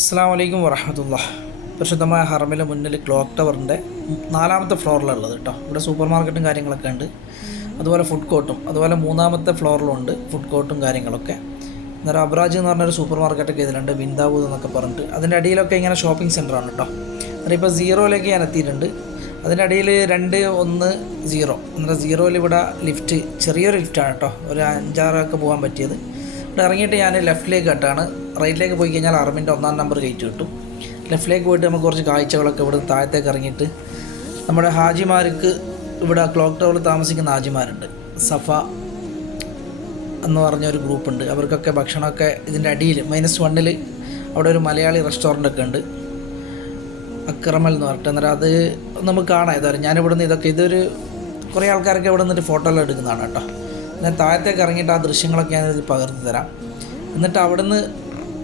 അസ്സാം വലൈക്കും വറഹമത്തുള്ള പരിശുദ്ധമായ ഹറമിലെ മുന്നിൽ ക്ലോക്ക് ടവറിന്റെ നാലാമത്തെ ഫ്ലോറിലുള്ളത് കേട്ടോ. ഇവിടെ സൂപ്പർ മാർക്കറ്റും കാര്യങ്ങളൊക്കെ ഉണ്ട്. അതുപോലെ ഫുഡ് കോർട്ടും അതുപോലെ മൂന്നാമത്തെ ഫ്ലോറിലുണ്ട് ഫുഡ് കോർട്ടും കാര്യങ്ങളൊക്കെ. അന്നേരം അബ്രാജ് എന്ന് പറഞ്ഞൊരു സൂപ്പർ മാർക്കറ്റൊക്കെ ഇതിലുണ്ട് ബിന്ദാബൂദ് എന്നൊക്കെ പറഞ്ഞിട്ട്. അതിന്റെ അടിയിലൊക്കെ ഇങ്ങനെ ഷോപ്പിംഗ് സെന്ററാണ് കേട്ടോ. അന്നേരം ഇപ്പോൾ സീറോയിലേക്ക് ഞാൻ എത്തിയിട്ടുണ്ട്. അതിന്റെ അടിയിൽ രണ്ട് ഒന്ന് സീറോ അന്നേരം സീറോയിൽ ഇവിടെ ലിഫ്റ്റ് ചെറിയൊരു ലിഫ്റ്റാണ് കേട്ടോ. ഒരു അഞ്ചാറൊക്കെ പോകാൻ പറ്റിയത്. ഇവിടെ ഇറങ്ങിയിട്ട് ഞാൻ ലെഫ്റ്റിലേക്ക് കട്ടാണ്. റൈറ്റിലേക്ക് പോയി കഴിഞ്ഞാൽ അറബിന്റെ ഒന്നാം നമ്പർ കയറ്റി കിട്ടും. ലെഫ്റ്റിലേക്ക് പോയിട്ട് നമുക്ക് കുറച്ച് കാഴ്ചകളൊക്കെ ഇവിടെ താഴത്തേക്ക് ഇറങ്ങിയിട്ട് നമ്മുടെ ഹാജിമാർക്ക് ഇവിടെ ക്ലോക്ക് ടവറിൽ താമസിക്കുന്ന ഹാജിമാരുണ്ട്. സഫ എന്ന് പറഞ്ഞ ഒരു ഗ്രൂപ്പുണ്ട് അവർക്കൊക്കെ ഭക്ഷണമൊക്കെ ഇതിന്റെ അടിയിൽ മൈനസ് വണ്ണിൽ അവിടെ ഒരു മലയാളി റെസ്റ്റോറന്റ് ഒക്കെ ഉണ്ട്. അക്രമൽ എന്ന് പറഞ്ഞിട്ട്. അന്നേരം അത് നമുക്ക് കാണാം. ഏതായാലും ഞാനിവിടെ നിന്ന് ഇതൊക്കെ ഇതൊരു കുറേ ആൾക്കാരൊക്കെ ഇവിടെ നിന്നിട്ട് ഫോട്ടോ എല്ലാം എടുക്കുന്നതാണ് കേട്ടോ. ഞാൻ താഴത്തേക്ക് ഇറങ്ങിയിട്ട് ആ ദൃശ്യങ്ങളൊക്കെ ഞാൻ ഞാനിത് പകർന്നു തരാം. എന്നിട്ട് അവിടുന്ന്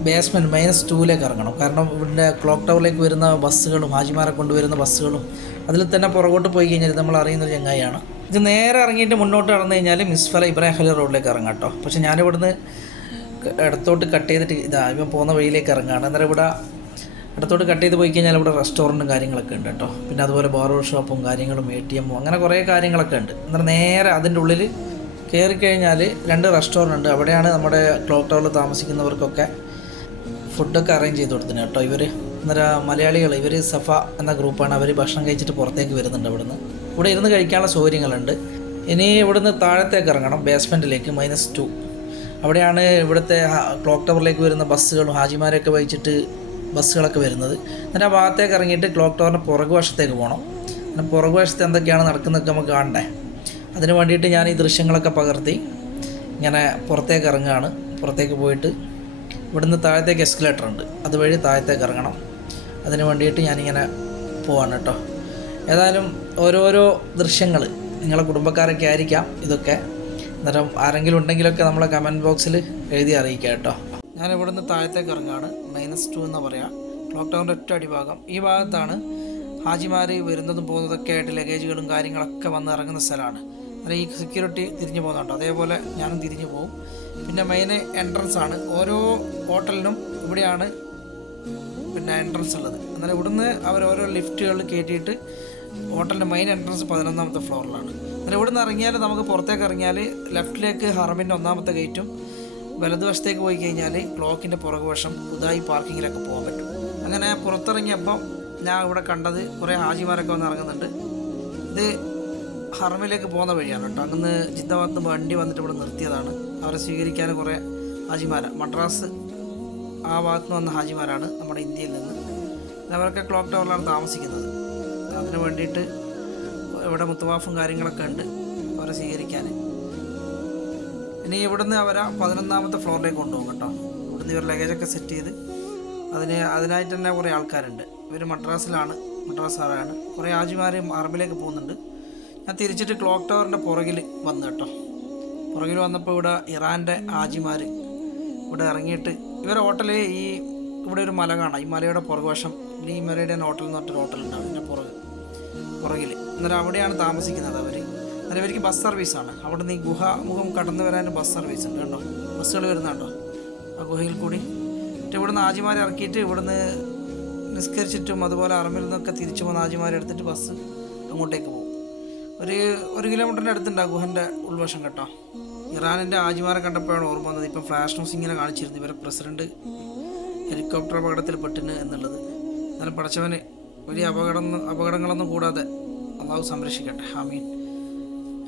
ബേസ്മെന്റ് മൈനസ് ടൂവിലേക്ക് ഇറങ്ങണം. കാരണം ഇവിടെ ക്ലോക്ക് ടവറിലേക്ക് വരുന്ന ബസ്സുകളും ഹാജിമാരെ കൊണ്ടുവരുന്ന ബസ്സുകളും അതിൽ തന്നെ പുറകോട്ട് പോയി കഴിഞ്ഞാൽ നമ്മൾ അറിയുന്ന ഒരു ചങ്ങായിയാണ്. ഇത് നേരെ ഇറങ്ങിയിട്ട് മുന്നോട്ട് കടന്നു കഴിഞ്ഞാൽ മിസ്ഫല ഇബ്രാഹിം ഖലി റോഡിലേക്ക് ഇറങ്ങാം കേട്ടോ. പക്ഷേ ഞാനിവിടുന്ന് ഇടത്തോട്ട് കട്ട് ചെയ്തിട്ട് ഇതാ ഇവൻ പോകുന്ന വഴിയിലേക്ക് ഇറങ്ങുകയാണ്. അന്നേരം ഇവിടെ ഇടത്തോട്ട് കട്ട് ചെയ്ത് പോയി കഴിഞ്ഞാൽ ഇവിടെ റെസ്റ്റോറന്റും കാര്യങ്ങളൊക്കെ ഉണ്ട് കേട്ടോ. പിന്നെ അതുപോലെ ബാർബർ ഷോപ്പും കാര്യങ്ങളും എ ടി എമ്മും അങ്ങനെ കുറേ കാര്യങ്ങളൊക്കെ ഉണ്ട്. അന്നേരം നേരെ അതിന്റെ ഉള്ളിൽ കയറി കഴിഞ്ഞാൽ രണ്ട് റെസ്റ്റോറന്റ് ഉണ്ട് അവിടെയാണ് നമ്മുടെ ക്ലോക്ക് ടവറിൽ താമസിക്കുന്നവർക്കൊക്കെ ഫുഡൊക്കെ അറേഞ്ച് ചെയ്ത് കൊടുത്തിന് കേട്ടോ. ഇവർ അന്നേരം മലയാളികൾ ഇവർ സഫ എന്ന ഗ്രൂപ്പാണ്. അവർ ഭക്ഷണം കഴിച്ചിട്ട് പുറത്തേക്ക് വരുന്നുണ്ട് ഇവിടുന്ന്. ഇവിടെ ഇരുന്ന് കഴിക്കാനുള്ള സൗകര്യങ്ങളുണ്ട്. ഇനി ഇവിടുന്ന് താഴത്തേക്ക് ഇറങ്ങണം. ബേസ്മെന്റിലേക്ക് മൈനസ് ടു. അവിടെയാണ് ഇവിടുത്തെ ക്ലോക്ക് ടവറിലേക്ക് വരുന്ന ബസ്സുകളും ഹാജിമാരെയൊക്കെ വഹിച്ചിട്ട് ബസ്സുകളൊക്കെ വരുന്നത്. എന്നിട്ട് ആ ഭാഗത്തേക്ക് ഇറങ്ങിയിട്ട് ക്ലോക്ക് ടവറിന്റെ പുറകുവശത്തേക്ക് പോകണം പിന്നെ പുറകുവശത്ത് എന്തൊക്കെയാണ് നടക്കുന്നതൊക്കെ നമുക്ക് കാണണ്ടേ? അതിന് വേണ്ടിയിട്ട് ഞാൻ ഈ ദൃശ്യങ്ങളൊക്കെ പകർത്തി. ഇങ്ങനെ പുറത്തേക്ക് ഇറങ്ങുകയാണ്. പുറത്തേക്ക് പോയിട്ട് ഇവിടുന്ന് താഴത്തേക്ക് എസ്കലേറ്റർ ഉണ്ട്. അതുവഴി താഴത്തേക്ക് ഇറങ്ങണം. അതിന് വേണ്ടിയിട്ട് ഞാനിങ്ങനെ പോവാണ് കേട്ടോ. ഏതായാലും ഓരോരോ ദൃശ്യങ്ങൾ നിങ്ങളെ കുടുംബക്കാരൊക്കെ ആയിരിക്കാം ഇതൊക്കെ. അന്നേരം ആരെങ്കിലും ഉണ്ടെങ്കിലൊക്കെ നമ്മളെ കമന്റ് ബോക്സിൽ എഴുതി അറിയിക്കാം കേട്ടോ. ഞാൻ ഇവിടുന്ന് താഴത്തേക്ക് ഇറങ്ങുകയാണ്. മൈനസ് ടു എന്ന് പറയാം. ക്ലോക്ക് ടവറിന്റെ ഒറ്റ അടിഭാഗം. ഈ ഭാഗത്താണ് ഹാജിമാർ വരുന്നതും പോകുന്നതൊക്കെ ആയിട്ട് ലഗേജുകളും കാര്യങ്ങളൊക്കെ വന്ന് ഇറങ്ങുന്ന സ്ഥലമാണ്. അന്നേരം ഈ സെക്യൂരിറ്റി തിരിഞ്ഞു പോകുന്നുണ്ട്. അതേപോലെ ഞാനും തിരിഞ്ഞു പോകും. പിന്നെ മെയിൻ എൻട്രൻസ് ആണ്. ഓരോ ഹോട്ടലിനും ഇവിടെയാണ് പിന്നെ എൻട്രൻസ് ഉള്ളത്. അന്നേരം ഇവിടുന്ന് അവർ ഓരോ ലിഫ്റ്റുകൾ കയറ്റിയിട്ട് ഹോട്ടലിന്റെ മെയിൻ എൻട്രൻസ് പതിനൊന്നാമത്തെ ഫ്ലോറിലാണ് അന്നേരം ഇവിടുന്ന് ഇറങ്ങിയാൽ നമുക്ക് പുറത്തേക്ക് ഇറങ്ങിയാൽ ലെഫ്റ്റിലേക്ക് ഹറമിന്റെ ഒന്നാമത്തെ ഗേറ്റും വലതുവശത്തേക്ക് പോയി കഴിഞ്ഞാൽ ക്ലോക്കിന്റെ പുറകുവശം ഉദായി പാർക്കിങ്ങിലൊക്കെ പോകാൻ പറ്റും. അങ്ങനെ പുറത്തിറങ്ങിയപ്പം ഞാൻ ഇവിടെ കണ്ടത് കുറേ ഹാജിമാരൊക്കെ വന്ന് ഇറങ്ങുന്നുണ്ട്. ഇത് ഹറമിലേക്ക് പോകുന്ന വഴിയാണ് കേട്ടോ. അങ്ങ് ജിദ്ദാബാദ് നിന്ന് വണ്ടി വന്നിട്ട് ഇവിടെ നിർത്തിയതാണ്. അവരെ സ്വീകരിക്കാൻ കുറേ ഹാജിമാരാണ് മദ്രാസ് ആ ഭാഗത്ത് നിന്ന് വന്ന ഹാജിമാരാണ് നമ്മുടെ ഇന്ത്യയിൽ നിന്ന്. അവരൊക്കെ ക്ലോക്ക് ടവറിലാണ് താമസിക്കുന്നത്. അതിന് വേണ്ടിയിട്ട് ഇവിടെ മുത്തവാഫും കാര്യങ്ങളൊക്കെ ഉണ്ട് അവരെ സ്വീകരിക്കാൻ ഇനി ഇവിടുന്ന് അവരെ പതിനൊന്നാമത്തെ ഫ്ലോറിലേക്ക് കൊണ്ടുപോകും കേട്ടോ. ഇവിടുന്ന് ഇവർ ലഗേജൊക്കെ സെറ്റ് ചെയ്ത് അതിന് അതിനായിട്ട് തന്നെ കുറേ ആൾക്കാരുണ്ട്. ഇവർ മദ്രാസിലാണ് മദ്രാസുകാരാണ് കുറേ ഹാജിമാർ അറബിലേക്ക് പോകുന്നുണ്ട്. ഞാൻ തിരിച്ചിട്ട് ക്ലോക്ക് ടവറിന്റെ പുറകിൽ വന്നു കേട്ടോ. പുറകിൽ വന്നപ്പോൾ ഇവിടെ ഇറാന്റെ ആജിമാർ ഇവിടെ ഇറങ്ങിയിട്ട് ഇവരെ ഹോട്ടൽ ഈ ഇവിടെ ഒരു മല കാണാം. ഈ മലയുടെ പുറകുവശം ഈ മലയുടെ ഹോട്ടൽ എന്ന് പറഞ്ഞൊരു ഹോട്ടൽ ഉണ്ടാവും ഇതിന്റെ പുറകിൽ പുറകിൽ എന്നാലും അവിടെയാണ് താമസിക്കുന്നത് അവർ എന്നാലും ഇവർക്ക് ബസ് സർവീസാണ് അവിടെ നിന്ന് ഈ ഗുഹ മുഖം കടന്നു വരാൻ ബസ് സർവീസ് ഉണ്ട് കേട്ടോ ബസ്സുകൾ വരുന്നുണ്ടോ ആ ഗുഹയിൽ കൂടി. എന്നിട്ട് ഇവിടുന്ന് ആജിമാരെ ഇറക്കിയിട്ട് ഇവിടുന്ന് നിസ്കരിച്ചിട്ടും അതുപോലെ അറമിൽ നിന്നൊക്കെ തിരിച്ചു പോകുന്ന ആജിമാരെ എടുത്തിട്ട് ബസ് അങ്ങോട്ടേക്ക് പോകും. ഒരു ഒരു കിലോമീറ്ററിന്റെ അടുത്തുണ്ട് ആ ഗുഹന്റെ ഉൾവശം കേട്ടോ. ഇറാനിന്റെ ആജിമാരെ കണ്ടപ്പോഴാണ് ഓർമ്മ വന്നത് ഇപ്പം ഫ്ലാഷ് ന്യൂസ് ഇങ്ങനെ കാണിച്ചിരുന്നു ഇവരെ പ്രസിഡന്റ് ഹെലികോപ്റ്റർ അപകടത്തിൽ പെട്ടിന് എന്നുള്ളത്. എന്നാലും പടച്ചവന് വലിയ അപകടം അപകടങ്ങളൊന്നും കൂടാതെ അള്ളാഹു സംരക്ഷിക്കട്ടെ. ആമീൻ.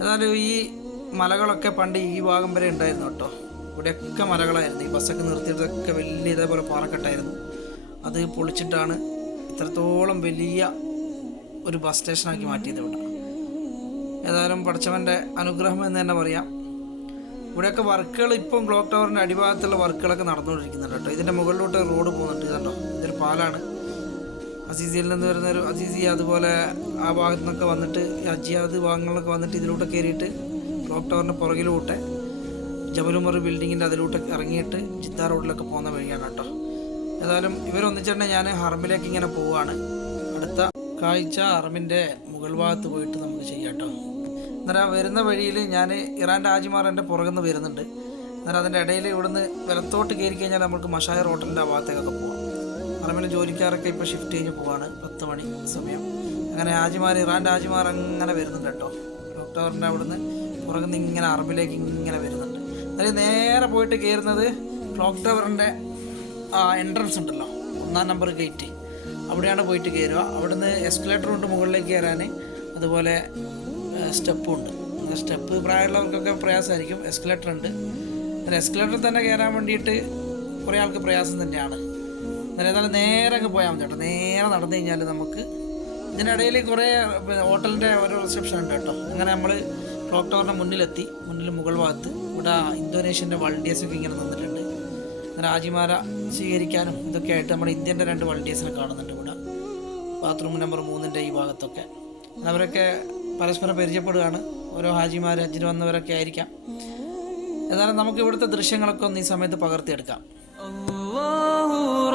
ഏതായാലും ഈ മലകളൊക്കെ പണ്ട് ഈ ഭാഗം വരെ ഉണ്ടായിരുന്നു കേട്ടോ. ഇവിടെയൊക്കെ മലകളായിരുന്നു. ഈ ബസ്സൊക്കെ നിർത്തിയിട്ടതൊക്കെ വലിയ ഇതേപോലെ പാറക്കെട്ടായിരുന്നു. അത് പൊളിച്ചിട്ടാണ് ഇത്രത്തോളം വലിയ ഒരു ബസ് സ്റ്റേഷനാക്കി മാറ്റിയത് ഇവിടെ. ഏതായാലും പഠിച്ചവന്റെ അനുഗ്രഹം എന്ന് തന്നെ പറയാം. ഇവിടെയൊക്കെ വർക്കുകൾ ഇപ്പം ക്ലോക്ക് ടവറിന്റെ അടിഭാഗത്തുള്ള വർക്കുകളൊക്കെ നടന്നുകൊണ്ടിരിക്കുന്നുണ്ട് കേട്ടോ. ഇതിന്റെ മുകളിലോട്ട് റോഡ് പോകുന്നുണ്ട് കേട്ടോ ഇതൊരു പാലാണ്. അസീസിയിൽ നിന്ന് വരുന്നൊരു അസീസി അതുപോലെ ആ ഭാഗത്തു നിന്നൊക്കെ വന്നിട്ട് അജിയാദ് ഭാഗങ്ങളിലൊക്കെ വന്നിട്ട് ഇതിലൂടെ കയറിയിട്ട് ക്ലോക്ക് ടവറിന്റെ പുറകിലൂട്ടെ ജബലുമർ ബിൽഡിങ്ങിന്റെ അതിലൂടെ ഇറങ്ങിയിട്ട് ജിദ്ദ റോഡിലൊക്കെ പോകുന്ന വഴിയാണ് കേട്ടോ. ഏതായാലും ഇവരൊന്നിച്ചിട്ടുണ്ടെങ്കിൽ ഞാൻ ഹറമിലേക്ക് ഇങ്ങനെ പോവുകയാണ്. അടുത്ത കാഴ്ച ഹറമിന്റെ മുകൾ ഭാഗത്ത് പോയിട്ട് നമുക്ക് ചെയ്യാം കേട്ടോ. അന്നേരം വരുന്ന വഴിയിൽ ഞാൻ ഇറാന്റെ ആജിമാർ എന്റെ പുറകിൽ നിന്ന് വരുന്നുണ്ട്. അന്നേരം അതിന്റെ ഇടയിൽ ഇവിടുന്ന് വലത്തോട്ട് കയറി കഴിഞ്ഞാൽ നമുക്ക് മഷായ ഹോട്ടലിന്റെ ആ ഭാഗത്തേക്കൊക്കെ പോകാം ഹറമിലെ ജോലിക്കാരൊക്കെ ഇപ്പോൾ ഷിഫ്റ്റ് കഴിഞ്ഞ് പോവാണ്. പത്ത് മണി സമയം. അങ്ങനെ ആജിമാർ ഇറാന്റെ ആജിമാർ അങ്ങനെ വരുന്നുണ്ട് കേട്ടോ. ഡോക്ടറിന്റെ അവിടുന്ന് പുറകുനിന്ന് ഇങ്ങനെ അറബിലേക്ക് ഇങ്ങനെ വരുന്നുണ്ട്. അതായത് നേരെ പോയിട്ട് കയറുന്നത് ക്ലോക്ക് ആ എൻട്രൻസ് ഉണ്ടല്ലോ. ഒന്നാം നമ്പർ ഗേറ്റ് അവിടെയാണ് പോയിട്ട് കയറുക. അവിടുന്ന് എസ്കലേറ്റർ കൊണ്ട് മുകളിലേക്ക് കയറാൻ അതുപോലെ സ്റ്റെപ്പും ഉണ്ട് സ്റ്റെപ്പ് പ്രായമുള്ളവർക്കൊക്കെ പ്രയാസമായിരിക്കും. എസ്കലേറ്റർ ഉണ്ട്. ഒരു എസ്കലേറ്ററിൽ തന്നെ കയറാൻ വേണ്ടിയിട്ട് കുറേ ആൾക്ക് പ്രയാസം തന്നെയാണ്. എന്നാലും ഏതായാലും അങ്ങ് പോയാൽ മതി കേട്ടോ. നേരെ നടന്നു കഴിഞ്ഞാൽ നമുക്ക് ഇതിനിടയിൽ കുറേ ഹോട്ടലിന്റെ ഒരു റിസപ്ഷൻ ഉണ്ട് കേട്ടോ. അങ്ങനെ നമ്മൾ ക്ലോക്ക് ടവറിന്റെ മുന്നിലെത്തി. മുന്നിൽ മുകൾ ഭാഗത്ത് ഇവിടെ ഇന്തോനേഷ്യന്റെ വളണ്ടിയേഴ്സൊക്കെ ഇങ്ങനെ നിന്നിട്ടുണ്ട്. രാജിമാര സ്വീകരിക്കാനും ഇതൊക്കെ ആയിട്ട് നമ്മുടെ ഇന്ത്യന്റെ രണ്ട് വളണ്ടിയേഴ്സിനെ കാണുന്നുണ്ട് ഇവിടെ. ബാത്റൂം നമ്പർ മൂന്നിന്റെ ഈ ഭാഗത്തൊക്കെ. അവരൊക്കെ പരസ്പരം പരിചയപ്പെടുകയാണ് ഓരോ ഹാജിമാർ ഹജ്ജിന് വന്നവരൊക്കെ ആയിരിക്കാം ഏതായാലും നമുക്ക് ഇവിടുത്തെ ദൃശ്യങ്ങളൊക്കെ ഒന്ന് ഈ സമയത്ത് പകർത്തിയെടുക്കാം الله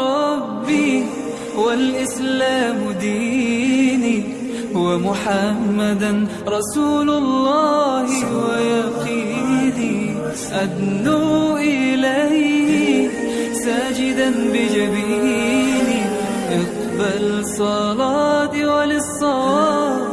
ربي والإسلام ديني ومحمدا رسول الله ويقيني أدنو إليه ساجدا بجبيني اقبل صلاتي وللصواب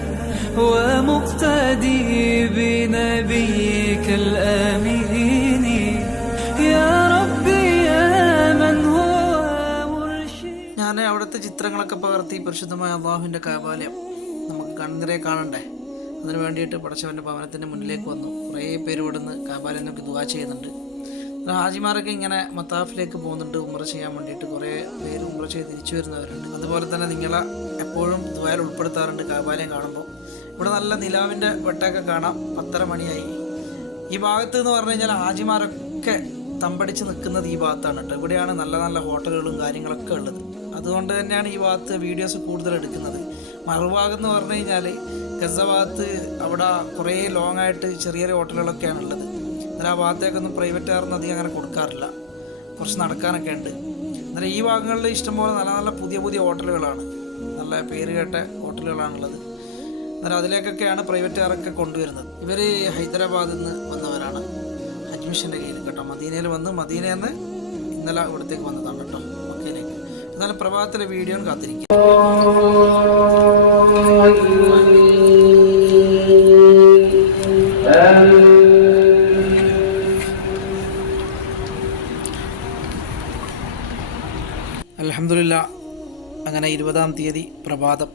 ومقتدي بنبيك الآمين يا ربي يا من هو مرشدي ഞാൻ അവിടുത്തെ ചിത്രങ്ങളൊക്കെ പകർത്തി പരിശുദ്ധമായ അള്ളാഹുവിൻ്റെ കാപാലയം നമുക്ക് കണ്ണിറെ കാണണ്ടേ അതിനു വേണ്ടിയിട്ട് പടച്ചവൻ്റെ ഭവനത്തിൻ്റെ മുന്നിലേക്ക് വന്നു കുറേ പേര് ഇവിടുന്ന് കാപാലയം നോക്കി ദുവാ ചെയ്യുന്നുണ്ട് പിന്നെ ഹാജിമാരൊക്കെ ഇങ്ങനെ മത്താഫിലേക്ക് പോകുന്നുണ്ട് ഉമ്ര ചെയ്യാൻ വേണ്ടിയിട്ട് കുറേ പേര് ഉമ്ര ചെയ്ത് തിരിച്ചു വരുന്നവരുണ്ട് അതുപോലെ തന്നെ നിങ്ങളെ എപ്പോഴും ദുബായിൽ ഉൾപ്പെടുത്താറുണ്ട് കാപാലയം കാണുമ്പോൾ ഇവിടെ നല്ല നിലാവിന്റെ വെട്ടൊക്കെ കാണാം. പത്തര മണിയായി. ഈ ഭാഗത്ത് എന്ന് പറഞ്ഞു കഴിഞ്ഞാൽ ഹാജിമാരൊക്കെ തമ്പടിച്ച് നിൽക്കുന്നത് ഈ ഭാഗത്താണ് കേട്ടോ. ഇവിടെയാണ് നല്ല നല്ല ഹോട്ടലുകളും കാര്യങ്ങളൊക്കെ ഉള്ളത്. അതുകൊണ്ട് തന്നെയാണ് ഈ ഭാഗത്ത് വീഡിയോസ് കൂടുതൽ എടുക്കുന്നത്. മറുഭാഗം എന്ന് പറഞ്ഞു കഴിഞ്ഞാൽ ഗസ ഭാഗത്ത് അവിടെ കുറേ ലോങ് ആയിട്ട് ചെറിയ ചെറിയ ഹോട്ടലുകളൊക്കെയാണ് ഉള്ളത്. എന്നാൽ ആ ഭാഗത്തേക്കൊന്നും പ്രൈവറ്റ് ആർന്ന് അധികം അങ്ങനെ കൊടുക്കാറില്ല. കുറച്ച് നടക്കാനൊക്കെ ഉണ്ട്. എന്നാൽ ഈ ഭാഗങ്ങളിൽ ഇഷ്ടംപോലെ നല്ല നല്ല പുതിയ പുതിയ ഹോട്ടലുകളാണ്. നല്ല പേര് കേട്ട ഹോട്ടലുകളാണുള്ളത്. എന്നാൽ അതിലേക്കൊക്കെയാണ് പ്രൈവറ്റുകാരൊക്കെ കൊണ്ടുവരുന്നത്. ഇവർ ഹൈദരാബാദിൽ നിന്ന് വന്നവരാണ്. അഡ്മിഷന്റെ മിഷന്റെ കീഴിൽ കേട്ടോ. മദീനയിൽ വന്ന് മദീനയിൽ നിന്ന് ഇന്നലെ ഇവിടത്തേക്ക് വന്നതാണ് കേട്ടോ മക്കയിലേക്ക്. എന്നാലും പ്രഭാതത്തിലെ വീഡിയോ കാത്തിരിക്കും അലഹമില്ല അങ്ങനെ ഇരുപതാം തീയതി പ്രഭാതം.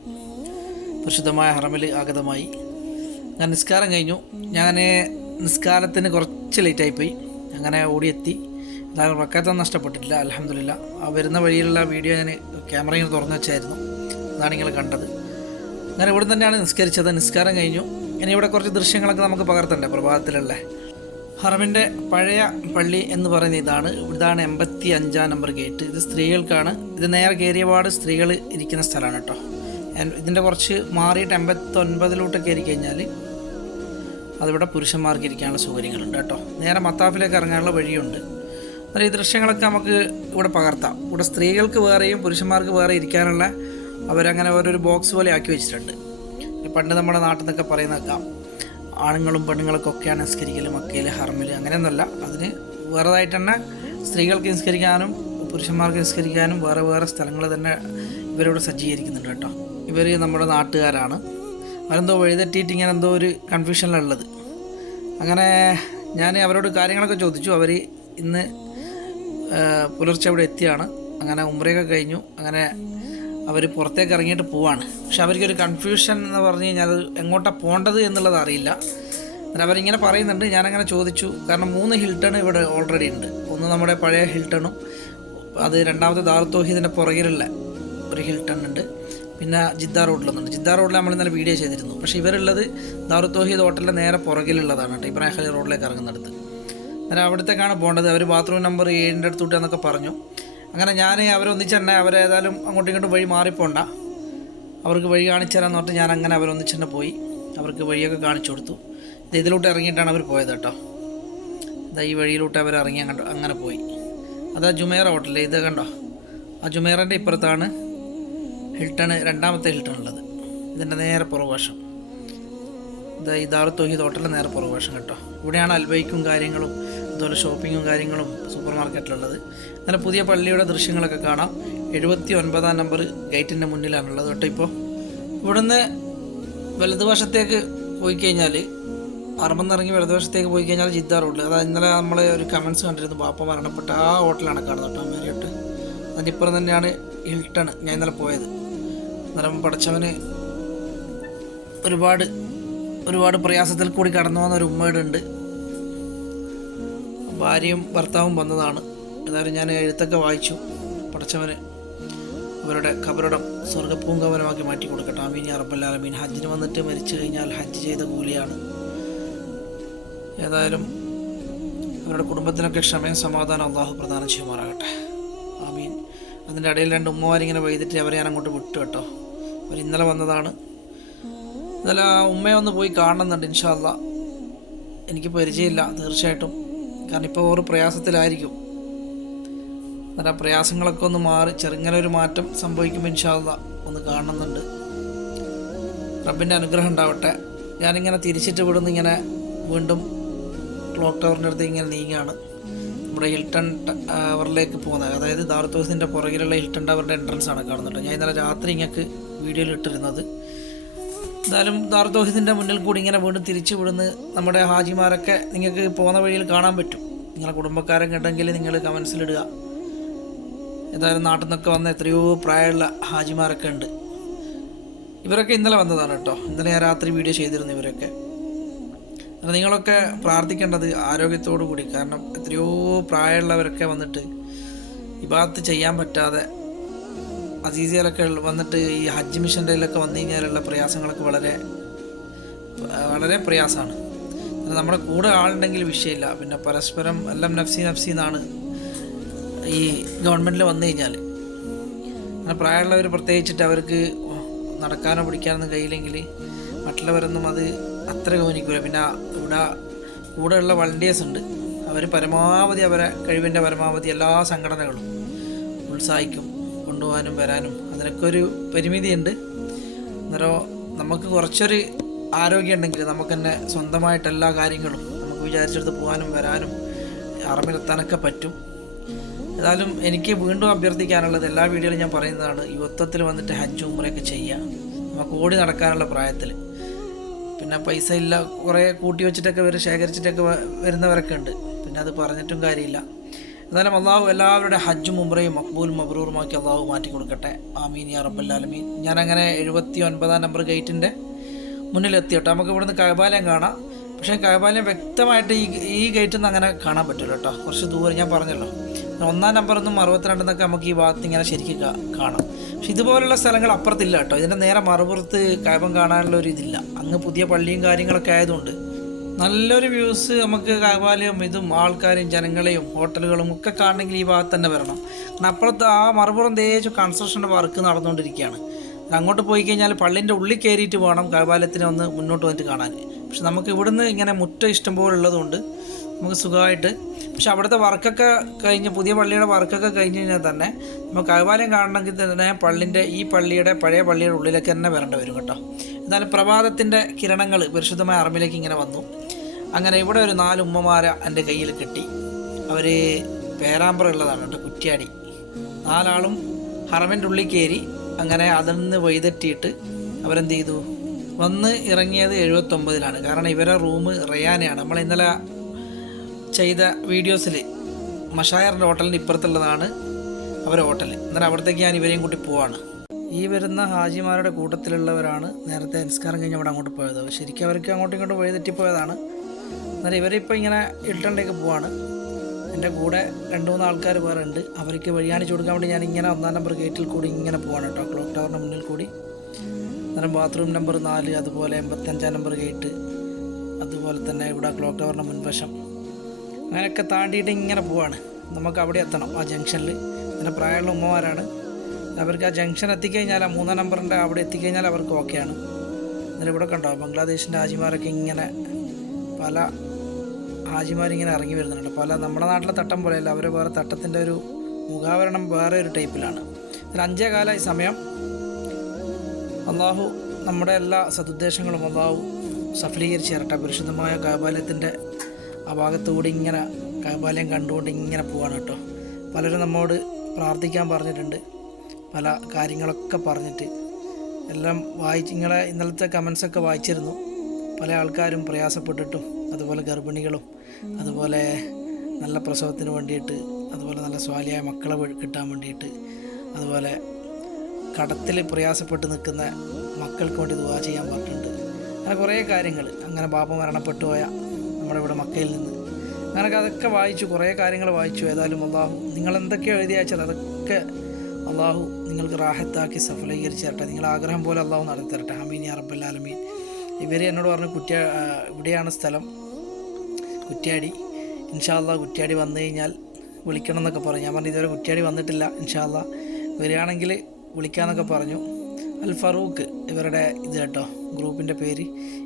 പരിശുദ്ധമായ ഹറമിൽ ആഗതമായി. ഞാൻ നിസ്കാരം കഴിഞ്ഞു. ഞാൻ നിസ്കാരത്തിന് കുറച്ച് ലേറ്റായിപ്പോയി. അങ്ങനെ ഓടിയെത്തി. എന്തായാലും റക്കാത്തൊന്നും നഷ്ടപ്പെട്ടിട്ടില്ല. അലഹമില്ല ആ വരുന്ന വഴിയിലുള്ള വീഡിയോ ഞാൻ ക്യാമറയിൽ തുറന്നു വെച്ചായിരുന്നു. അതാണ് നിങ്ങൾ കണ്ടത്. ഞാൻ ഇവിടെ തന്നെയാണ് നിസ്കരിച്ചത്. നിസ്കാരം കഴിഞ്ഞു. ഇനി ഇവിടെ കുറച്ച് ദൃശ്യങ്ങളൊക്കെ നമുക്ക് പകർത്തണ്ടേ? പ്രഭാതത്തിലുള്ള ഹറമിന്റെ പഴയ പള്ളി എന്ന് പറയുന്ന ഇതാണ്. ഇതാണ് എൺപത്തി അഞ്ചാം നമ്പർ ഗേറ്റ്. ഇത് സ്ത്രീകൾക്കാണ്. ഇത് നേരെ കയറിയപാട് സ്ത്രീകൾ ഇരിക്കുന്ന സ്ഥലമാണ് കേട്ടോ. ഇതിന്റെ കുറച്ച് മാറിയിട്ട് എൺപത്തൊൻപതിലോട്ട് കയറി കഴിഞ്ഞാൽ അതിവിടെ പുരുഷന്മാർക്ക് ഇരിക്കാനുള്ള സൗകര്യങ്ങളുണ്ട് കേട്ടോ. നേരെ മത്താഫിലേക്ക് ഇറങ്ങാനുള്ള വഴിയുണ്ട്. അപ്പോൾ ഈ ദൃശ്യങ്ങളൊക്കെ നമുക്ക് ഇവിടെ പകർത്താം. ഇവിടെ സ്ത്രീകൾക്ക് വേറെയും പുരുഷന്മാർക്ക് വേറെ ഇരിക്കാനുള്ള അവരങ്ങനെ ഓരോരു ബോക്സ് പോലെ ആക്കി വെച്ചിട്ടുണ്ട്. പണ്ട് നമ്മുടെ നാട്ടിൽ നിന്നൊക്കെ പറയുന്നേക്കാം ആണുങ്ങളും പെണ്ണുങ്ങളൊക്കെ ഒക്കെയാണ് നിസ്കരിക്കൽ മക്കയിൽ ഹർമിൽ അങ്ങനെയൊന്നുമല്ല. അതിന് വേറെതായിട്ട് തന്നെ സ്ത്രീകൾക്ക് നിസ്കരിക്കാനും പുരുഷന്മാർക്ക് നിസ്കരിക്കാനും വേറെ വേറെ സ്ഥലങ്ങൾ തന്നെ ഇവരോട് സജ്ജീകരിക്കുന്നുണ്ട് കേട്ടോ. ഇവർ നമ്മുടെ നാട്ടുകാരാണ്. അവരെന്തോ വഴിതെറ്റിയിട്ട് ഇങ്ങനെ എന്തോ ഒരു കൺഫ്യൂഷനിലുള്ളത് അങ്ങനെ ഞാൻ അവരോട് കാര്യങ്ങളൊക്കെ ചോദിച്ചു. അവർ ഇന്ന് പുലർച്ചെ അവിടെ എത്തിയാണ്. അങ്ങനെ ഉമ്രയൊക്കെ കഴിഞ്ഞു. അങ്ങനെ അവർ പുറത്തേക്ക് ഇറങ്ങിയിട്ട് പോവാണ്. പക്ഷെ അവർക്കൊരു കൺഫ്യൂഷൻ എന്ന് പറഞ്ഞു കഴിഞ്ഞാൽ അത് എങ്ങോട്ടാണ് പോകേണ്ടത് എന്നുള്ളത് അറിയില്ല. എന്നിട്ട് അവരിങ്ങനെ പറയുന്നുണ്ട്. ഞാനങ്ങനെ ചോദിച്ചു. കാരണം മൂന്ന് ഹിൽട്ടൺ ഇവിടെ ഓൾറെഡി ഉണ്ട്. ഒന്ന് നമ്മുടെ പഴയ ഹിൽട്ടണും അത് രണ്ടാമത്തെ ദാർത്തോഹിദിന്റെ പുറകിലുള്ള ഒരു ഹിൽട്ടൺ ഉണ്ട്. പിന്നെ ജിദ്ദ റോഡിലൊന്നുണ്ട് ജിദ്ദ റോഡിൽ നമ്മൾ ഇന്നലെ വീഡിയോ ചെയ്തിരുന്നു. പക്ഷേ ഇവരുള്ളത് ദാറു തോഹീദ് ഹോട്ടലിന്റെ നേരെ പുറകിലുള്ളതാണ് കേട്ടോ ഇബ്രാഹിം അലി റോഡിലേക്ക് ഇറങ്ങുന്നിടത്ത്. അന്നേരം അവിടത്തേക്കാണ് പോകേണ്ടത്. അവർ ബാത്റൂം നമ്പർ ഏഴിന്റെ അടുത്തോട്ട് എന്നൊക്കെ പറഞ്ഞു. അങ്ങനെ ഞാൻ അവരൊന്നിച്ച് തന്നെ അവരേതായാലും അങ്ങോട്ടും ഇങ്ങോട്ടും വഴി മാറിപ്പോണ്ട. അവർക്ക് വഴി കാണിച്ചു തരാമെന്ന് പറഞ്ഞിട്ട് ഞാൻ അങ്ങനെ അവരൊന്നിച്ച് തന്നെ പോയി. അവർക്ക് വഴിയൊക്കെ കാണിച്ചു കൊടുത്തു. ഇത് ഇതിലോട്ട് ഇറങ്ങിയിട്ടാണ് അവർ പോയത് കേട്ടോ. ഇതാ ഈ വഴിയിലോട്ട് അവർ ഇറങ്ങി അങ്ങോട്ട് അങ്ങനെ പോയി. അതാ ജുമേറ ഹോട്ടലേ. ഇത് കണ്ടോ? ആ ജുമേറിന്റെ ഇപ്പുറത്താണ് ഹിൽട്ടൺ രണ്ടാമത്തെ ഹിൽട്ടൺ ഉള്ളത് ഇതിന്റെ നേരെ പുറകുവശം. ഇത് ഈ തൊഹീദ് ഹോട്ടലിന്റെ നേരെ പുറകുവശം കേട്ടോ. ഇവിടെയാണ് അൽബൈക്കും കാര്യങ്ങളും അതുപോലെ ഷോപ്പിങ്ങും കാര്യങ്ങളും സൂപ്പർ മാർക്കറ്റിലുള്ളത്. അങ്ങനെ പുതിയ പള്ളിയുടെ ദൃശ്യങ്ങളൊക്കെ കാണാം. എഴുപത്തി ഒൻപതാം നമ്പർ ഗേറ്റിന്റെ മുന്നിലാണുള്ളത് കേട്ടോ ഇപ്പോൾ ഇവിടുന്ന് വലതുവശത്തേക്ക് പോയി കഴിഞ്ഞാൽ പറമ്പെന്നിറങ്ങി വലതുവശത്തേക്ക് പോയി കഴിഞ്ഞാൽ ജിദ്ദ റോഡിൽ അതായത് ഇന്നലെ നമ്മൾ ഒരു കമൻസ് കണ്ടിരുന്നു ബാപ്പ മരണപ്പെട്ട ആ ഹോട്ടലാണ് കാണുന്നത് കേട്ടോ മേരിയോട്ട് അതിപ്പുറം തന്നെയാണ് ഹിൽട്ടൺ ഞാൻ ഇന്നലെ പോയത്. അന്നേരം പഠിച്ചവന് ഒരുപാട് ഒരുപാട് പ്രയാസത്തിൽ കൂടി കടന്നു വന്ന ഒരു ഉമ്മയുടെ ഉണ്ട്. ഭാര്യയും ഭർത്താവും വന്നതാണ്. ഏതായാലും ഞാൻ എഴുത്തൊക്കെ വായിച്ചു. പഠിച്ചവന് അവരുടെ കബറിടം സ്വർഗപ്പൂങ്കവനമാക്കി മാറ്റി കൊടുക്കട്ടെ. ആമീൻ അറബല്ലാലമീൻ ഹജ്ജിന് വന്നിട്ട് മരിച്ചു കഴിഞ്ഞാൽ ഹജ്ജ് ചെയ്ത കൂലിയാണ്. ഏതായാലും അവരുടെ കുടുംബത്തിനൊക്കെ ക്ഷമയും സമാധാനം അള്ളാഹു പ്രദാനം ചെയ്യുമാറാകട്ടെ. ആമീൻ. അതിന്റെ ഇടയിൽ രണ്ട് ഉമ്മമാരിങ്ങനെ വൈകിട്ട് അവരെ ഞാൻ അങ്ങോട്ട് വിട്ടു കേട്ടോ. അവർ ഇന്നലെ വന്നതാണ്. ഇന്നലെ ആ ഉമ്മയെ ഒന്ന് പോയി കാണുന്നുണ്ട് ഇൻഷാല്ല എനിക്ക് പരിചയമില്ല തീർച്ചയായിട്ടും. കാരണം ഇപ്പോൾ ഒരു പ്രയാസത്തിലായിരിക്കും. ആ പ്രയാസങ്ങളൊക്കെ ഒന്ന് മാറി ചെറുങ്ങനെ ഒരു മാറ്റം സംഭവിക്കുമ്പോൾ ഇൻഷാല്ല ഒന്ന് കാണുന്നുണ്ട് റബ്ബിന്റെ അനുഗ്രഹം ഉണ്ടാവട്ടെ. ഞാനിങ്ങനെ തിരിച്ചിട്ട് ഇവിടുന്ന് ഇങ്ങനെ വീണ്ടും ക്ലോക്ക് ടവറിന്റെ അടുത്ത് ഇങ്ങനെ നീങ്ങുകയാണ് നമ്മുടെ ഹിൽട്ടൺ ടവറിലേക്ക് പോകുന്നത്. അതായത് ദാർത്തോസിന്റെ പുറകിലുള്ള ഹിൽട്ടൺ ടവറിന്റെ എൻട്രൻസ് ആണ് കാണുന്നുണ്ട് ഞാൻ ഇന്നലെ രാത്രി ഇങ്ങക്ക് വീഡിയോയിൽ ഇട്ടിരുന്നത് എന്തായാലും ദാർദോഹിതിന്റെ മുന്നിൽ കൂടി ഇങ്ങനെ വീണ്ടും തിരിച്ചു വിടുന്ന് നമ്മുടെ ഹാജിമാരൊക്കെ നിങ്ങൾക്ക് പോകുന്ന വഴിയിൽ കാണാൻ പറ്റും. നിങ്ങളെ കുടുംബക്കാരൊക്കെ കണ്ടെങ്കിൽ നിങ്ങൾ കമൻസിലിടുക. ഏതായാലും നാട്ടിൽ നിന്നൊക്കെ വന്ന എത്രയോ പ്രായമുള്ള ഹാജിമാരൊക്കെ ഉണ്ട്. ഇവരൊക്കെ ഇന്നലെ വന്നതാണ് കേട്ടോ. ഇന്നലെ ഞാൻ രാത്രി വീഡിയോ ചെയ്തിരുന്നു ഇവരൊക്കെ. അപ്പോൾ നിങ്ങളൊക്കെ പ്രാർത്ഥിക്കേണ്ടത് ആരോഗ്യത്തോടു കൂടി. കാരണം എത്രയോ പ്രായമുള്ളവരൊക്കെ വന്നിട്ട് ഇബാത്ത് ചെയ്യാൻ പറ്റാതെ അസീസിയലൊക്കെ വന്നിട്ട് ഈ ഹജ്ജ് മിഷന്റെ വന്നു കഴിഞ്ഞാലുള്ള പ്രയാസങ്ങളൊക്കെ വളരെ വളരെ പ്രയാസമാണ്. നമ്മുടെ കൂടെ ആളുണ്ടെങ്കിൽ വിഷയമില്ല. പിന്നെ പരസ്പരം എല്ലാം നഫ്സി നഫ്സി എന്നാണ് ഈ ഗവൺമെന്റിൽ വന്നു കഴിഞ്ഞാൽ. അങ്ങനെ പ്രായമുള്ളവർ പ്രത്യേകിച്ചിട്ട് അവർക്ക് നടക്കാനോ പിടിക്കാനൊന്നും കഴിയില്ലെങ്കിൽ മറ്റുള്ളവരൊന്നും അത് അത്ര ഗവനിക്കില്ല പിന്നെ ഇവിടെ കൂടെയുള്ള വളണ്ടിയേഴ്സ് ഉണ്ട്. അവർ പരമാവധി അവരെ കഴിവിന്റെ പരമാവധി എല്ലാ സംഘടനകളും ഉത്സാഹിക്കും. കൊണ്ടുപോകാനും വരാനും. അതിനൊക്കെ ഒരു പരിമിതിയുണ്ട്. അന്നേരം നമുക്ക് കുറച്ചൊരു ആരോഗ്യം ഉണ്ടെങ്കിൽ നമുക്ക് തന്നെ സ്വന്തമായിട്ട് എല്ലാ കാര്യങ്ങളും നമുക്ക് വിചാരിച്ചെടുത്ത് പോകാനും വരാനും അറമിലെത്താനൊക്കെ പറ്റും. ഏതായാലും എനിക്ക് വീണ്ടും അഭ്യർത്ഥിക്കാനുള്ളത് എല്ലാ വീഡിയോയിലും ഞാൻ പറയുന്നതാണ് യുവത്വത്തിൽ വന്നിട്ട് ഹജ്ജ് ഉമ്രയൊക്കെ ചെയ്യുക നമുക്ക് ഓടി നടക്കാനുള്ള പ്രായത്തിൽ പിന്നെ പൈസ ഇല്ല കുറേ കൂട്ടി വെച്ചിട്ടൊക്കെ വരും ശേഖരിച്ചിട്ടൊക്കെ വരുന്നവരൊക്കെ ഉണ്ട്. പിന്നെ അത് പറഞ്ഞിട്ടും കാര്യമില്ല. എന്നാലും അള്ളാഹു എല്ലാവരുടെ ഹജ്ജും ഉംറയും മക്ബൂൽ മബ്രൂറുമാക്കി അള്ളാഹു മാറ്റി കൊടുക്കട്ടെ ആമീൻ യാ റബ്ബല്ലാലമീൻ ഞാനങ്ങനെ എഴുപത്തി ഒൻപതാം നമ്പർ ഗേറ്റിന്റെ മുന്നിലെത്തി കേട്ടോ നമുക്ക് ഇവിടുന്ന് കൈബാലയം കാണാം. പക്ഷേ കൈബാലയം വ്യക്തമായിട്ട് ഈ ഈ ഗേറ്റിൽ നിന്ന് അങ്ങനെ കാണാൻ പറ്റില്ല കേട്ടോ കുറച്ച് ദൂരം ഞാൻ പറഞ്ഞല്ലോ. ഒന്നാം നമ്പർ ഒന്നും അറുപത്തിരണ്ടെന്നൊക്കെ നമുക്ക് ഈ ഭാഗത്ത് ഇങ്ങനെ ശരിക്കും കാണാം. പക്ഷെ ഇതുപോലുള്ള സ്ഥലങ്ങൾ അപ്പുറത്തില്ല കേട്ടോ ഇതിന്റെ നേരെ മറുപുറത്ത് കൈബം കാണാനുള്ള ഒരു ഇതില്ല. അങ്ങ് പുതിയ പള്ളിയും കാര്യങ്ങളൊക്കെ ആയതുകൊണ്ട് നല്ലൊരു വ്യൂസ് നമുക്ക് കാവാലയും ഇതും ആൾക്കാരും ജനങ്ങളെയും ഹോട്ടലുകളും ഒക്കെ കാണണമെങ്കിൽ ഈ ഭാഗത്ത് തന്നെ വരണം. കാരണം അപ്പുറത്ത് ആ മറുപുറം തേച്ച് കൺസ്ട്രക്ഷന്റെ വർക്ക് നടന്നുകൊണ്ടിരിക്കുകയാണ്. അങ്ങോട്ട് പോയി കഴിഞ്ഞാൽ പള്ളിന്റെ ഉള്ളിൽ കയറിയിട്ട് വേണം കാവാലയത്തിന് ഒന്ന് മുന്നോട്ട് വന്നിട്ട് കാണാൻ. പക്ഷെ നമുക്ക് ഇവിടുന്ന് ഇങ്ങനെ മുറ്റം ഇഷ്ടംപോലെ ഉള്ളതുകൊണ്ട് നമുക്ക് സുഖമായിട്ട് പക്ഷെ അവിടുത്തെ വർക്കൊക്കെ കഴിഞ്ഞ് പുതിയ പള്ളിയുടെ വർക്കൊക്കെ കഴിഞ്ഞ് കഴിഞ്ഞാൽ തന്നെ നമുക്ക് കൈവാലയം കാണണമെങ്കിൽ തന്നെ പള്ളിന്റെ ഈ പള്ളിയുടെ പഴയ പള്ളിയുടെ ഉള്ളിലേക്ക് തന്നെ വരേണ്ടി വരും കേട്ടോ. എന്നാലും പ്രഭാതത്തിന്റെ കിരണങ്ങൾ പരിശുദ്ധമായ അറമിലേക്ക് ഇങ്ങനെ വന്നു. അങ്ങനെ ഇവിടെ ഒരു നാല് ഉമ്മമാരെ എന്റെ കയ്യിൽ കിട്ടി. അവർ പേരാമ്പ്ര ഉള്ളതാണ് കേട്ടോ കുറ്റ്യാടി. നാലാളും ഹറമിന്റെ ഉള്ളിൽ കയറി അങ്ങനെ അതിൽ നിന്ന് വഴിതെറ്റിയിട്ട് അവരെന്ത് ചെയ്തു? വന്ന് ഇറങ്ങിയത് എഴുപത്തൊമ്പതിലാണ്. കാരണം ഇവരെ റൂം റയാനയാണ്. നമ്മൾ ഇന്നലെ ചെയ്ത വീഡിയോസിൽ മഷായറിന്റെ ഹോട്ടലിന്റെ ഇപ്പുറത്തുള്ളതാണ് അവരെ ഹോട്ടൽ. അന്നേരം അവിടത്തേക്ക് ഞാൻ ഇവരെയും കൂട്ടി പോവാണ്. ഈ വരുന്ന ഹാജിമാരുടെ കൂട്ടത്തിലുള്ളവരാണ് നേരത്തെ നിസ്കാരം കഴിഞ്ഞ് അവിടെ അങ്ങോട്ട് പോയത്. ശരിക്കും അവർക്ക് അങ്ങോട്ടും ഇങ്ങോട്ടും വഴിതെറ്റിപ്പോയതാണ്. അന്നേരം ഇവരിപ്പോൾ ഇങ്ങനെ ഇട്ടണ്ടേക്ക് പോവാണ്. എന്റെ കൂടെ രണ്ട് മൂന്ന് ആൾക്കാർ വേറെ ഉണ്ട്. അവർക്ക് വഴി കാണിച്ചു കൊടുക്കാൻ വേണ്ടി ഞാൻ ഇങ്ങനെ ഒന്നാം നമ്പർ ഗേറ്റിൽ കൂടി ഇങ്ങനെ പോവാണ് കേട്ടോ. ക്ലോക്ക് ടവറിന്റെ മുന്നിൽ കൂടി. അന്നേരം ബാത്റൂം നമ്പർ നാല് അതുപോലെ എൺപത്തഞ്ചാം നമ്പർ ഗേറ്റ് അതുപോലെ തന്നെ ഇവിടെ ക്ലോക്ക് ടവറിന്റെ മുൻവശം. അങ്ങനെയൊക്കെ താണ്ടിയിട്ട് ഇങ്ങനെ പോവാണ്. നമുക്ക് അവിടെ എത്തണം ആ ജംഗ്ഷനിൽ പിന്നെ പ്രായമുള്ള ഉമ്മമാരാണ്. അവർക്ക് ആ ജംഗ്ഷൻ എത്തിക്കഴിഞ്ഞാൽ ആ മൂന്നാം നമ്പറിന്റെ അവിടെ എത്തിക്കഴിഞ്ഞാൽ അവർക്ക് ഓക്കെയാണ് എന്നിട്ട് ഇവിടെ കണ്ടോ ബംഗ്ലാദേശിന്റെ ആജിമാരൊക്കെ ഇങ്ങനെ പല ഹാജിമാരിങ്ങനെ ഇറങ്ങി വരുന്നുണ്ട്. പല നമ്മുടെ നാട്ടിലെ തട്ടം പോലെയല്ല അവർ വേറെ തട്ടത്തിന്റെ ഒരു മുഖാവരണം വേറെ ഒരു ടൈപ്പിലാണ്. ഇതിൽ അഞ്ചേ കാലമായി സമയം. അള്ളാഹു നമ്മുടെ എല്ലാ സതുദ്ദേശങ്ങളും അള്ളാഹു സഫലീകരിച്ച് തരട്ടെ. പരിശുദ്ധമായ കാബാലയത്തിന്റെ ആ ഭാഗത്തുകൂടി ഇങ്ങനെ കാബാലയം കണ്ടുകൊണ്ട് ഇങ്ങനെ പോവാണ് കേട്ടോ. പലരും നമ്മോട് പ്രാർത്ഥിക്കാൻ പറഞ്ഞിട്ടുണ്ട്. പല കാര്യങ്ങളൊക്കെ പറഞ്ഞിട്ട്. എല്ലാം വായിച്ച് നിങ്ങളെ ഇന്നലത്തെ കമൻസൊക്കെ വായിച്ചിരുന്നു. പല ആൾക്കാരും പ്രയാസപ്പെട്ടിട്ടും അതുപോലെ ഗർഭിണികളും അതുപോലെ നല്ല പ്രസവത്തിന് വേണ്ടിയിട്ട് അതുപോലെ നല്ല സ്വാലിയായ മക്കളെ കിട്ടാൻ വേണ്ടിയിട്ട് അതുപോലെ കടത്തിൽ പ്രയാസപ്പെട്ട് നിൽക്കുന്ന മക്കൾക്ക് വേണ്ടി ദുവാ ചെയ്യാൻ പറഞ്ഞിട്ടുണ്ട്. അങ്ങനെ കുറേ കാര്യങ്ങൾ. അങ്ങനെ ബാബ മരണപ്പെട്ടു പോയ നമ്മുടെ ഇവിടെ മക്കയിൽ നിന്ന്. അങ്ങനെയൊക്കെ അതൊക്കെ വായിച്ചു കുറേ കാര്യങ്ങൾ വായിച്ചു. ഏതായാലും അള്ളാഹു നിങ്ങൾ എന്തൊക്കെ എഴുതി അയച്ചത് അതൊക്കെ അള്ളാഹു നിങ്ങൾക്ക് റാഹത്താക്കി സഫലീകരിച്ച് തരട്ടെ. നിങ്ങളുടെ ആഗ്രഹം പോലെ അള്ളാഹു നടത്തി തരട്ടെ. ഹമീൻ അറബല്ലാലമീൻ ഇവർ എന്നോട് പറഞ്ഞു കുറ്റ്യാ ഇവിടെയാണ് സ്ഥലം. കുറ്റ്യാടി ഇൻഷാല്ല കുറ്റ്യാടി വന്നു കഴിഞ്ഞാൽ വിളിക്കണം എന്നൊക്കെ പറഞ്ഞു. ഞാൻ പറഞ്ഞു ഇതുവരെ കുറ്റ്യാടി വന്നിട്ടില്ല ഇൻഷാല്ല വരികയാണെങ്കിൽ വിളിക്കാമെന്നൊക്കെ പറഞ്ഞു. അൽ ഫറൂഖ് ഇവരുടെ ഇത് കേട്ടോ ഗ്രൂപ്പിന്റെ പേര്.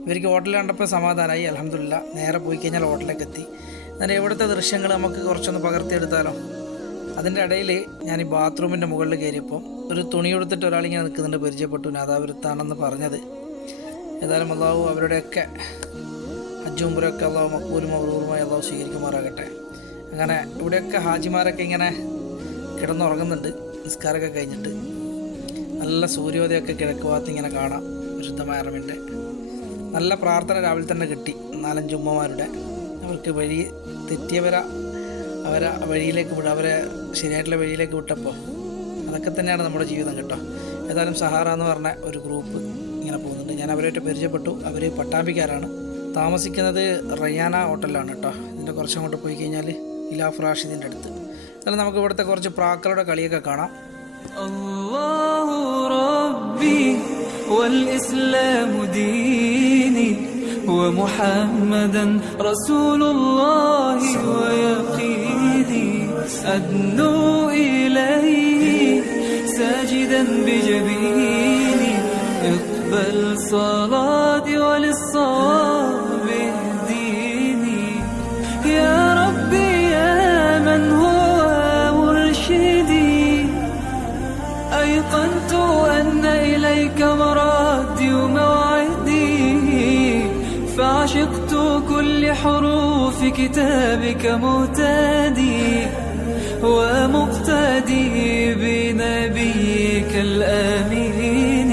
ഇവർക്ക് ഹോട്ടലിൽ കണ്ടപ്പോൾ സമാധാനമായി അലഹമില്ല നേരെ പോയി കഴിഞ്ഞാൽ ഹോട്ടലിലേക്ക് എത്തി. എന്നാൽ ഇവിടുത്തെ ദൃശ്യങ്ങൾ നമുക്ക് കുറച്ചൊന്ന് പകർത്തിയെടുത്താലോ? അതിന്റെ ഇടയിൽ ഞാൻ ഈ ബാത്റൂമിന്റെ മുകളിൽ കയറിയപ്പോൾ ഒരു തുണി കൊടുത്തിട്ട് ഒരാളിങ്ങനെ നിൽക്കുന്നുണ്ട് പരിചയപ്പെട്ടു നാദാപുരത്താണെന്ന് പറഞ്ഞത്. ഏതായാലും അള്ളാഹു അവരുടെയൊക്കെ ഹജ്ജുംബുരൊക്കെ അള്ളാഹു മക്ബൂലും അബൂറുമായി അള്ളാഹു സ്വീകരിക്കുമാറാകട്ടെ. അങ്ങനെ ഇവിടെയൊക്കെ ഹാജിമാരൊക്കെ ഇങ്ങനെ കിടന്നുറങ്ങുന്നുണ്ട്. നിസ്കാരമൊക്കെ കഴിഞ്ഞിട്ട് നല്ല സൂര്യോദയമൊക്കെ കിഴക്ക് ഭാഗത്ത് ഇങ്ങനെ കാണാം വിശുദ്ധമായ അറിവിന്റെ നല്ല പ്രാർത്ഥന രാവിലെ തന്നെ കിട്ടി നാലഞ്ചുമ്മമാരുടെ അവർക്ക് വഴി തെറ്റിയവരെ അവരെ വഴിയിലേക്ക് വിടുക അവരെ ശരിയായിട്ടുള്ള വഴിയിലേക്ക് വിട്ടപ്പോൾ അതൊക്കെ തന്നെയാണ് നമ്മുടെ ജീവിതം കേട്ടോ. ഏതായാലും സഹാറ എന്ന് പറഞ്ഞ ഒരു ഗ്രൂപ്പ് ഇങ്ങനെ പോകുന്നുണ്ട് ഞാൻ അവരായിട്ട് പരിചയപ്പെട്ടു അവർ പട്ടാമ്പിക്കാരാണ് താമസിക്കുന്നത് റയാന ഹോട്ടലിലാണ് കേട്ടോ ഇതിൻ്റെ കുറച്ചങ്ങോട്ട് പോയി കഴിഞ്ഞാൽ ഇലാഫ് റാഷിദിൻ്റെ അടുത്ത് എന്നാലും നമുക്ക് ഇവിടുത്തെ കുറച്ച് പ്രാക്കളുടെ കളിയൊക്കെ കാണാം الله ربي والإسلام ديني ومحمدا رسول الله ويقيني أدنو إليه ساجدا بجبيني صلاتي وللصواب اهديني. يا ربي يا من هو مرشدي. أيقنت أن إليك مرادي وموعدي. فعشقت كل حروف كتابك مهتدي ومقتدي بنبيك الآمين.